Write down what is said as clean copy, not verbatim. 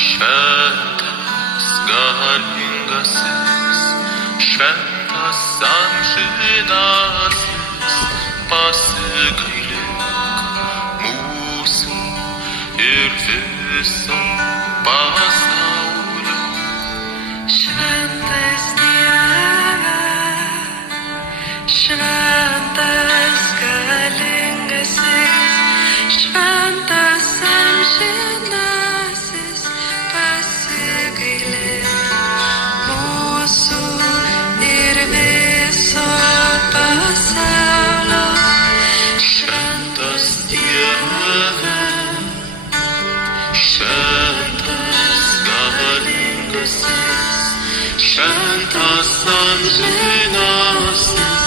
šventas galingasis, šventas amžinasis, pasigailėk mūsų ir viso pasaulio. Šventas Dieve, šventas galingasis, šventas amžinasis, pasigailėk mūsų ir viso pasaulio. Šventas Dieve, šventas galingasis, šventas amžinasis,